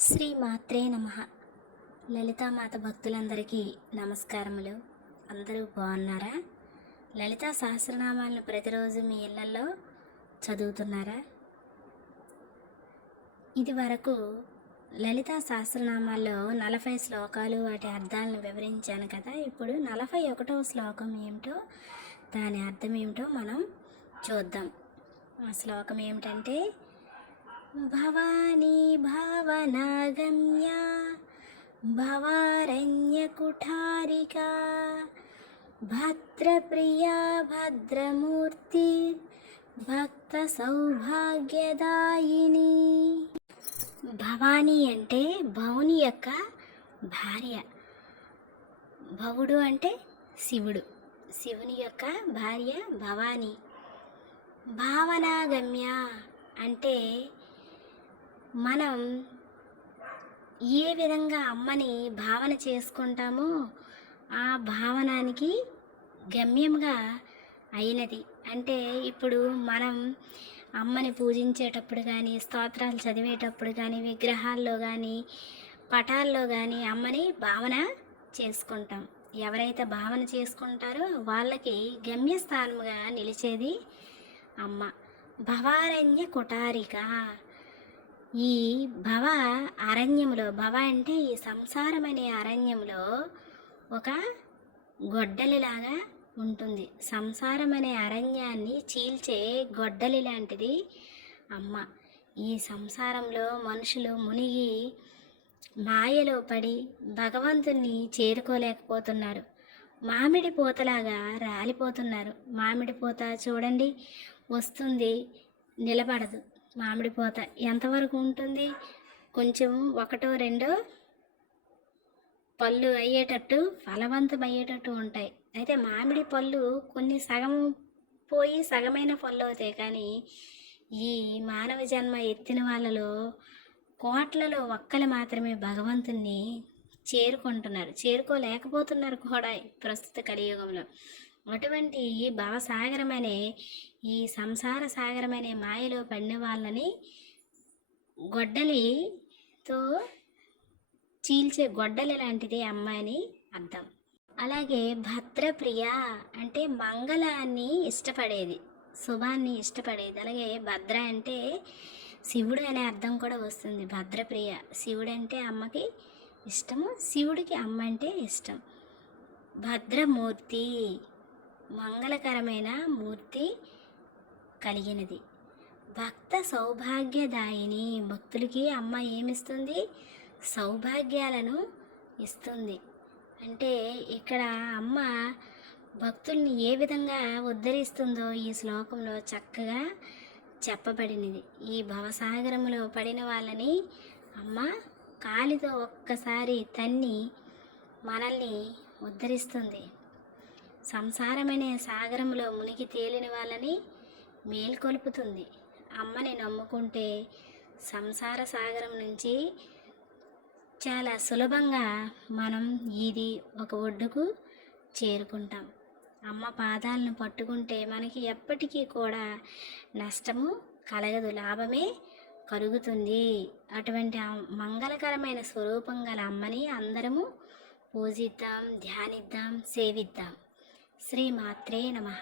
శ్రీ మాత్రే నమ. లలితామాత భక్తులందరికీ నమస్కారములు. అందరూ బాగున్నారా? లలితా సహస్రనామాలను ప్రతిరోజు మీ ఇళ్ళలో చదువుతున్నారా? ఇది వరకు లలితా సహస్రనామాల్లో నలభై శ్లోకాలు వాటి అర్థాలను వివరించాను కదా. ఇప్పుడు నలభై ఒకటవ శ్లోకం ఏమిటో దాని అర్థం ఏమిటో మనం చూద్దాం. ఆ శ్లోకం ఏమిటంటే భవ భావనాగమ్య భవారణ్యకుఠారికా భద్రప్రియా భద్రమూర్తి భక్త సౌభాగ్యదాయిని భవానీ అంటే భవుని యొక్క భార్య. భవుడు అంటే శివుడు. శివుని యొక్క భార్య భవానీ. భావనాగమ్య అంటే మనం ఏ విధంగా అమ్మని భావన చేసుకుంటామో ఆ భావనానికి గమ్యంగా అయినది. అంటే ఇప్పుడు మనం అమ్మని పూజించేటప్పుడు కానీ స్తోత్రాలు చదివేటప్పుడు కానీ విగ్రహాల్లో కానీ పటాల్లో కానీ అమ్మని భావన చేసుకుంటాం. ఎవరైతే భావన చేసుకుంటారో వాళ్ళకి గమ్యస్థానముగా నిలిచేది అమ్మ. భవారణ్య కుటారిక. ఈ భవ అరణ్యములో భవ అంటే ఈ సంసారం అనే అరణ్యంలో ఒక గొడ్డలిలాగా ఉంటుంది. సంసారం అనే అరణ్యాన్ని చీల్చే గొడ్డలి లాంటిది అమ్మ. ఈ సంసారంలో మనుషులు మునిగి మాయలో పడి భగవంతుణ్ణి చేరుకోలేకపోతున్నారు. మామిడి పూతలాగా రాలిపోతున్నారు. మామిడి పూత చూడండి వస్తుంది నిలబడదు. మామిడి పూత ఎంతవరకు ఉంటుంది? కొంచెం ఒకటో రెండో పళ్ళు అయ్యేటట్టు ఫలవంతం అయ్యేటట్టు ఉంటాయి. అయితే మామిడి పళ్ళు కొన్ని సగం పోయి సగమైన పళ్ళు అవుతాయి. కానీ ఈ మానవ జన్మ ఎత్తిన వాళ్ళలో కోట్లలో ఒక్కలు మాత్రమే భగవంతుణ్ణి చేరుకుంటున్నారు. చేరుకోలేకపోతున్నారు కూడా ప్రస్తుత కలియుగంలో. అటువంటి భవసాగరమనే ఈ సంసార సాగరమనే మాయలో పడిన వాళ్ళని గొడ్డలితో చీల్చే గొడ్డలి లాంటిది అమ్మాయిని అర్థం అలాగే భద్రప్రియ అంటే మంగళాన్ని ఇష్టపడేది శుభాన్ని ఇష్టపడేది. అలాగే భద్ర అంటే శివుడు అనే అర్థం కూడా వస్తుంది భద్రప్రియ. శివుడు అంటే అమ్మకి ఇష్టము శివుడికి అమ్మ అంటే ఇష్టం. భద్రమూర్తి మంగళకరమైన మూర్తి కలిగినది. భక్త సౌభాగ్యదాయిని భక్తులకి అమ్మ ఏమిస్తుంది? సౌభాగ్యాలను ఇస్తుంది. అంటే ఇక్కడ అమ్మ భక్తుల్ని ఏ విధంగా ఉద్ధరిస్తుందో ఈ శ్లోకంలో చక్కగా చెప్పబడినది. ఈ భవసాగరములో పడిన వాళ్ళని అమ్మ కాలితో ఒక్కసారి తన్ని మనల్ని ఉద్ధరిస్తుంది. సంసారమనే సాగరంలో మునిగి తేలిన వాళ్ళని మేల్కొల్పుతుంది. అమ్మని నమ్ముకుంటే సంసార సాగరం నుంచి చాలా సులభంగా మనం ఇది ఒక ఒడ్డుకు చేరుకుంటాం. అమ్మ పాదాలను పట్టుకుంటే మనకి ఎప్పటికీ కూడా నష్టము కలగదు లాభమే కలుగుతుంది. అటువంటి మంగళకరమైన స్వరూపం గల అమ్మని అందరము పూజిద్దాం ధ్యానిద్దాం సేవిద్దాం. శ్రీమాత్రే నమః.